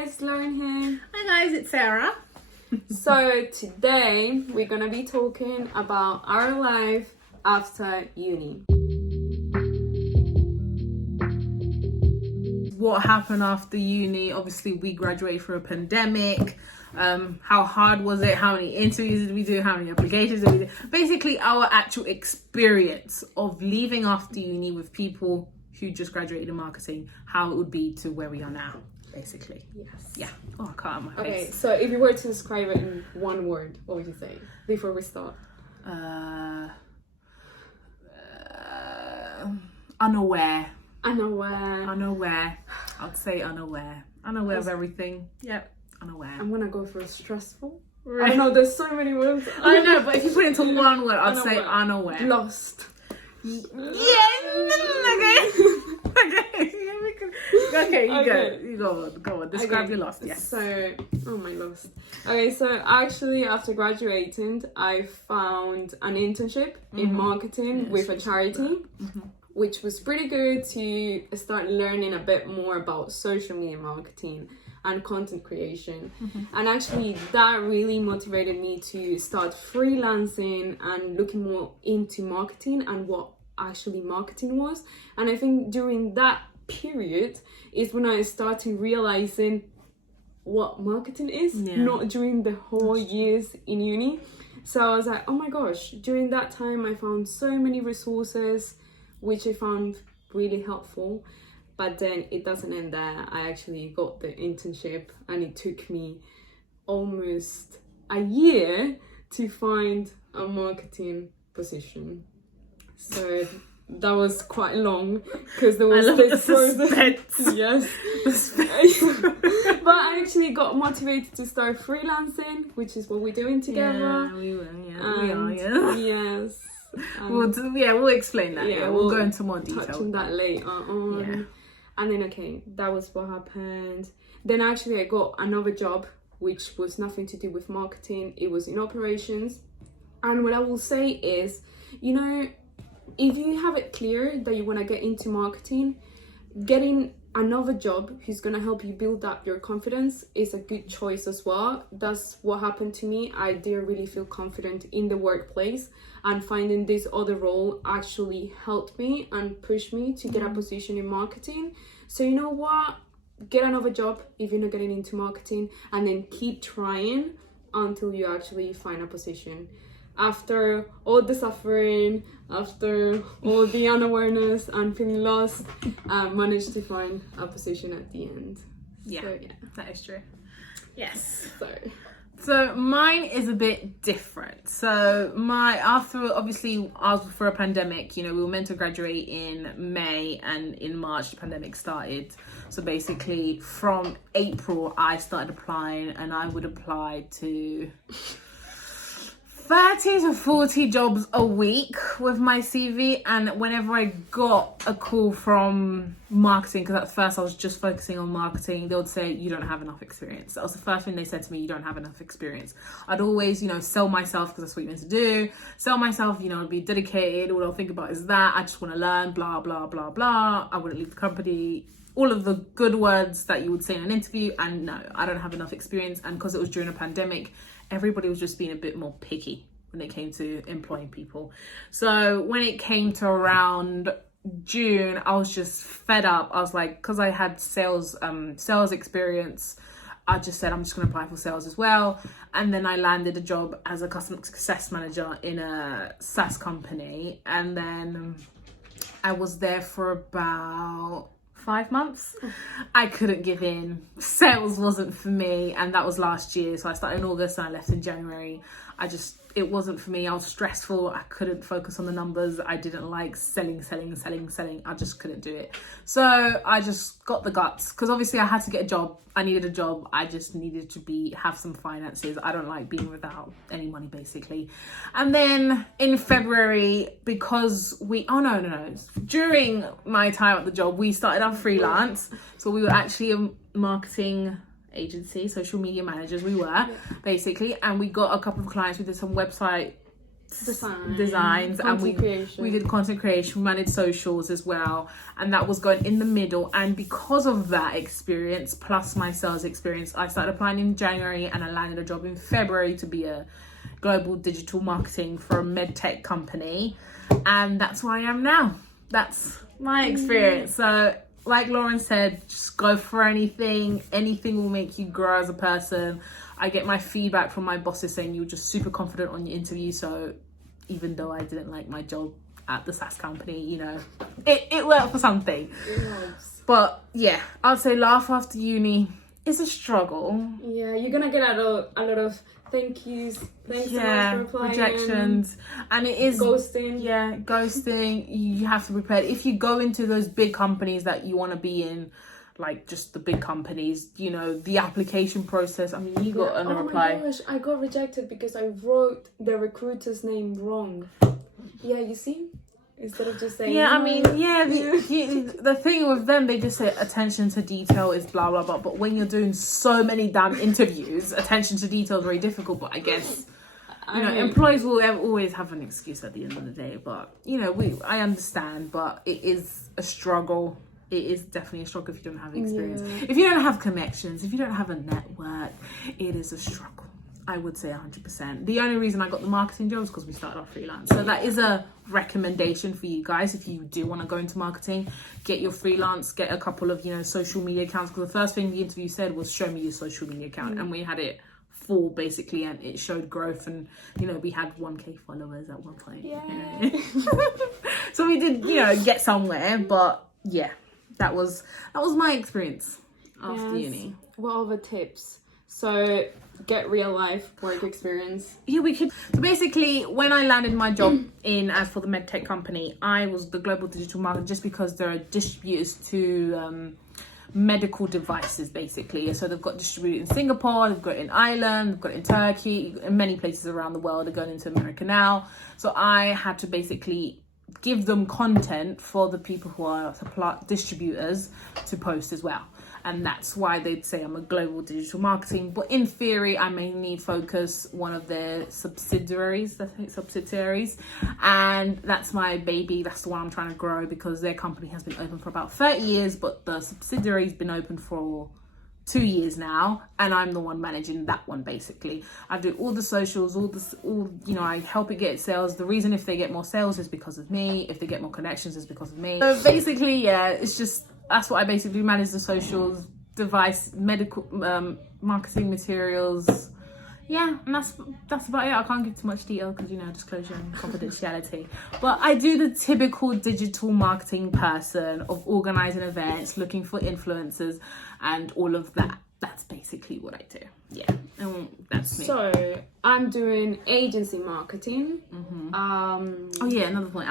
guys, Loren here. Hi guys, it's Sarah. So today we're gonna be talking about our life after uni. What happened after uni? Obviously, we graduated through a pandemic. How hard was it? How many interviews did we do? How many applications did we do? Basically, our actual experience of leaving after uni with people who just graduated in marketing, how it would be to where we are now, basically. Yes. Yeah. Oh, I can't have my Okay, face. so if you were to describe it in one word, what would you say before we start? Unaware. Unaware. I'd say unaware. Unaware of everything. Yep. Unaware. I'm gonna go for stressful. I don't know, there's so many words. I know, but if you put it into one word, I'd say unaware. Lost. Yeah. Okay, you go on. Describe your lost. Yes. So, my lost. Okay, so actually after graduating, I found an internship in marketing with a charity, which was pretty good to start learning a bit more about social media marketing and content creation. And actually that really motivated me to start freelancing and looking more into marketing and what actually marketing was. And I think during that period is when I started realizing what marketing is, not during the whole years in uni. So I was like, oh my gosh, during that time I found so many resources which I found really helpful. But then it doesn't end there. I actually got the internship and it took me almost a year to find a marketing position. So that was quite long because there was this process. Yes. But I actually got motivated to start freelancing, which is what we're doing together. Yeah, we will. Yeah, we are. Yeah. Yes. We'll explain that. Yeah, we'll go into more detail. Touch on that later on. Yeah. And then, okay, that was what happened. Then actually I got another job, which was nothing to do with marketing. It was in operations. And what I will say is, you know, if you have it clear that you want to get into marketing, getting another job who's going to help you build up your confidence is a good choice as well. That's what happened to me. I didn't really feel confident in the workplace, and finding this other role actually helped me and pushed me to get a position in marketing. So you know what? Get another job if you're not getting into marketing, and then keep trying until you actually find a position. After all the suffering, after all the unawareness and feeling lost, I managed to find a position at the end. Yeah, so, that is true. Yes. So mine is a bit different. So after obviously I was for a pandemic, you know, we were meant to graduate in May and in March the pandemic started. So basically from April I started applying, and I would apply to 30 to 40 jobs a week with my CV. And whenever I got a call from marketing, because at first I was just focusing on marketing, they would say, you don't have enough experience. That was the first thing they said to me, you don't have enough experience. I'd always, sell myself, because that's what you're meant to do. Sell myself, be dedicated. All I'll think about is that. I just want to learn, blah, blah, blah, blah. I wouldn't leave the company. All of the good words that you would say in an interview. And no, I don't have enough experience. And because it was during a pandemic, everybody was just being a bit more picky when it came to employing people. So when it came to around June, I was just fed up. I was like, because I had sales experience, I just said I'm just going to apply for sales as well. And then I landed a job as a customer success manager in a SaaS company. And then I was there for about 5 months. I couldn't give in. Sales wasn't for me, and that was last year. So I started in August and I left in January. It wasn't for me. I was stressful. I couldn't focus on the numbers. I didn't like selling. I just couldn't do it. So I just got the guts, because obviously I had to get a job. I needed a job. I just needed to have some finances. I don't like being without any money, basically. And then in February, because during my time at the job, we started our freelance. So we were actually a marketing agency, social media managers, basically, and we got a couple of clients. We did some website designs, and we did content creation, we managed socials as well, and that was going in the middle. And because of that experience plus my sales experience, I started applying in January and I landed a job in February to be a global digital marketing for a medtech company, and that's where I am now. That's my experience. So like Loren said, just go for anything will make you grow as a person. I get my feedback from my bosses saying you're just super confident on your interview. So even though I didn't like my job at the SaaS company, you know, it worked for something. Yes. But yeah, I'd say life after uni is a struggle. Yeah, you're gonna get a lot of thank yous, thanks so much for applying, rejections, and it is ghosting. Yeah, ghosting. You have to prepare. If you go into those big companies that you want to be in, like just the big companies, you know, the application process. I mean, you got a reply. Oh my gosh, I got rejected because I wrote the recruiter's name wrong. Yeah, you see? Instead of just saying... Yeah, I mean, the thing with them, they just say attention to detail is blah, blah, blah. But when you're doing so many damn interviews, attention to detail is very difficult. But I guess, you know, employees will always have an excuse at the end of the day. But, you know, I understand, but it is a struggle. It is definitely a struggle if you don't have experience. Yeah. If you don't have connections, if you don't have a network, it is a struggle. I would say 100%. The only reason I got the marketing job is because we started off freelance. So that is a recommendation for you guys. If you do want to go into marketing, get your freelance, get a couple of, you know, social media accounts. Because the first thing the interview said was, show me your social media account. And we had it full basically, and it showed growth. And, you know, we had 1K followers at one point. Yeah. You know? So we did, you know, get somewhere. But yeah, that was my experience after uni. What other tips? So get real life work experience. Yeah, we could. So basically, when I landed my job for the medtech company, I was the global digital marketer just because there are distributors to medical devices, basically. So they've got distributed in Singapore, they've got it in Ireland, they've got it in Turkey, in many places around the world. They're going into America now. So I had to basically give them content for the people who are distributors to post as well. And that's why they'd say I'm a global digital marketing. But in theory, I mainly focus one of their subsidiaries. And that's my baby. That's the one I'm trying to grow because their company has been open for about 30 years, but the subsidiary's been open for 2 years now. And I'm the one managing that one, basically. I do all the socials, you know, I help it get sales. The reason if they get more sales is because of me. If they get more connections is because of me. So basically, yeah, it's just... That's what I basically manage, the socials, device, medical, marketing materials. Yeah, and that's about it. I can't give too much detail because, you know, disclosure and confidentiality. But I do the typical digital marketing person of organising events, looking for influencers and all of that. That's basically what I do. Yeah, and that's me. So I'm doing agency marketing. Oh yeah, another point.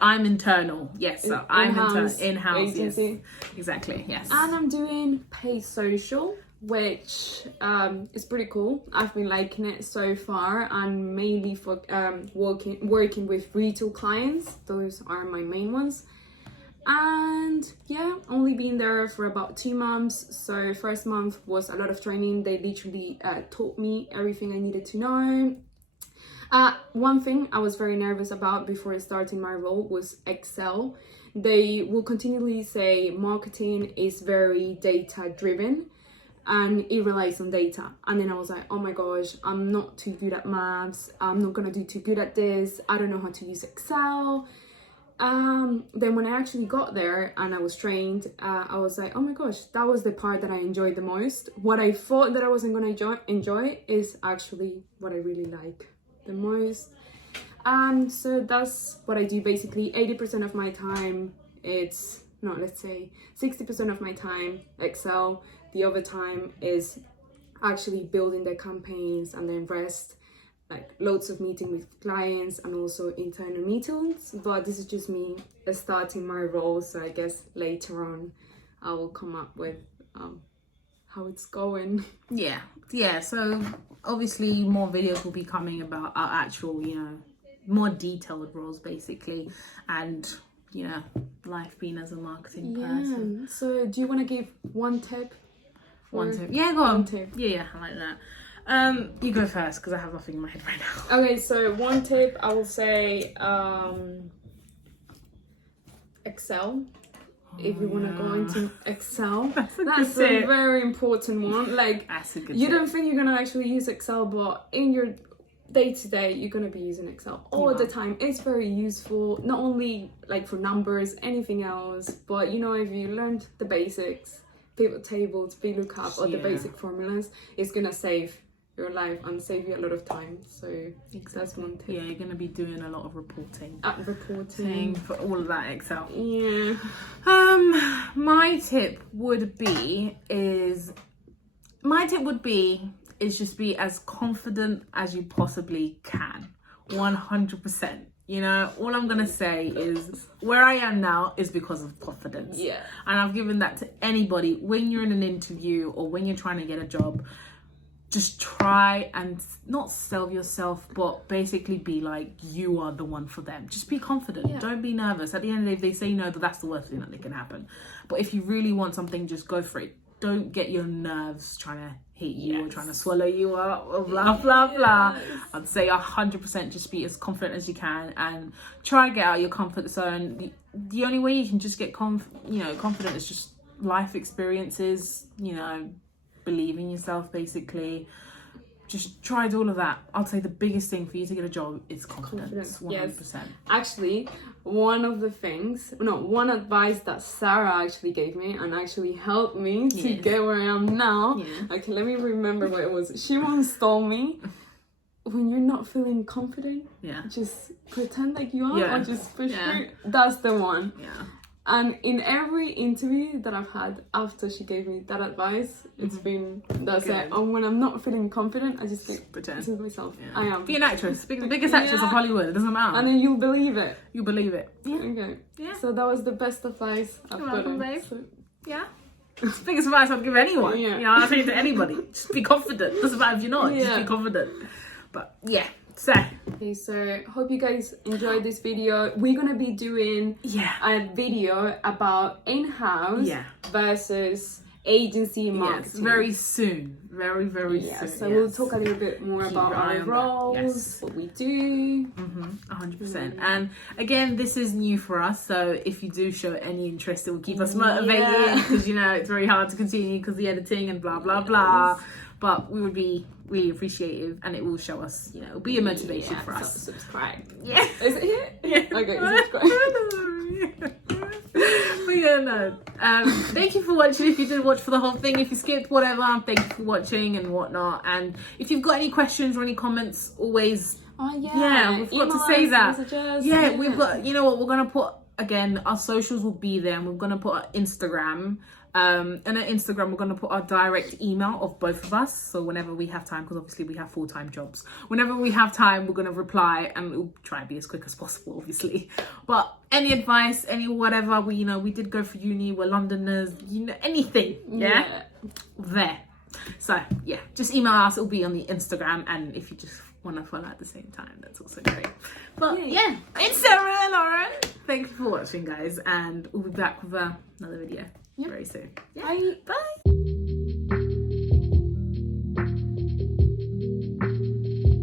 I'm internal. Yes, so I'm in-house agency. Yes, exactly. Yes. And I'm doing paid social, which is pretty cool. I've been liking it so far, and mainly for working with retail clients. Those are my main ones. And yeah, only been there for about 2 months. So first month was a lot of training. They literally taught me everything I needed to know. One thing I was very nervous about before starting my role was Excel. They will continually say marketing is very data driven and it relies on data. And then I was like, oh my gosh, I'm not too good at maths. I'm not gonna do too good at this. I don't know how to use Excel. Then when I actually got there and I was trained, I was like, oh my gosh, that was the part that I enjoyed the most. What I thought that I wasn't going to enjoy is actually what I really like the most. So that's what I do basically. 80% of my time, let's say 60% of my time, Excel. The other time is actually building the campaigns, and then rest, like loads of meeting with clients and also internal meetings. But this is just me starting my role, so I guess later on I will come up with how it's going. Yeah, so obviously more videos will be coming about our actual, you know, more detailed roles basically, and you know, life being as a marketing person. So do you want to give one tip? One tip? Yeah, go on. Tip. Yeah, I like that. You go first because I have nothing in my head right now. Okay, so one tip I will say, Excel. If you want to go into Excel, that's a very important one. Like, that's a good you tip. don't think you're gonna actually use Excel, but in your day-to-day you're gonna be using Excel all the time. It's very useful, not only like for numbers, anything else, but you know, if you learned the basics, pivot tables, VLOOKUP, or the basic formulas, it's gonna save your life and save you a lot of time. So that's one tip. Yeah, you're gonna be doing a lot of reporting for all of that Excel. Yeah. My tip would be is just be as confident as you possibly can. 100%. You know, all I'm gonna say is where I am now is because of confidence. Yeah. And I've given that to anybody. When you're in an interview or when you're trying to get a job, just try and not sell yourself, but basically be like, you are the one for them. Just be confident. Yeah. Don't be nervous. At the end of the day, if they say no, that's the worst thing that can happen. But if you really want something, just go for it. Don't get your nerves trying to hit you or trying to swallow you up or blah, blah, blah. I'd say 100% just be as confident as you can and try and get out of your comfort zone. The only way you can just get confident is just life experiences, you know, believe in yourself, basically. Just tried all of that. I'd say the biggest thing for you to get a job is confidence. 100%. Yes. Actually, one advice that Sarah actually gave me and actually helped me to get where I am now. Yeah. Okay, let me remember what it was. She once told me, when you're not feeling confident, just pretend like you are, or just push through. That's the one. Yeah. And in every interview that I've had after she gave me that advice, it's been, that's it. And when I'm not feeling confident, I just think, pretend to myself, I am. Be an actress. Be the biggest actress of Hollywood. It doesn't matter. And then you'll believe it. You believe it. Yeah. Okay. Yeah. So that was the best advice I've gotten. Babe. So. Yeah. It's the biggest advice I'd give anyone. Yeah. You know, I'd say it to anybody. Just be confident. Doesn't matter if you're not. Just be confident. But yeah. Okay, so hope you guys enjoyed this video. We're gonna be doing a video about in-house versus agency marketing. Yes, very soon. Very soon. So we'll talk a little bit more about our roles, what we do. 100%. And again, this is new for us, so if you do show any interest, it will keep us motivated, because you know it's very hard to continue because the editing and blah blah blah. But we would be really appreciative, and it will show us, you know, it'll be a motivation for us. Subscribe. Yeah. Is it here? Yeah. Okay, subscribe. But yeah, no. Thank you for watching. If you did watch for the whole thing, if you skipped, whatever, thank you for watching and whatnot. And if you've got any questions or any comments, always. Oh yeah. We've got to say that. We've got. You know what? We're gonna put again. Our socials will be there, and we're gonna put our Instagram. And on Instagram, we're going to put our direct email of both of us. So whenever we have time, because obviously we have full-time jobs, whenever we have time, we're going to reply, and we'll try and be as quick as possible, obviously. But any advice, any whatever, we did go for uni, we're Londoners, anything, there. So yeah, just email us. It'll be on the Instagram, and if you just want to follow at the same time, that's also great. But yeah, it's Sarah and Loren. Thank you for watching, guys, and we'll be back with another video very soon. Bye. Bye.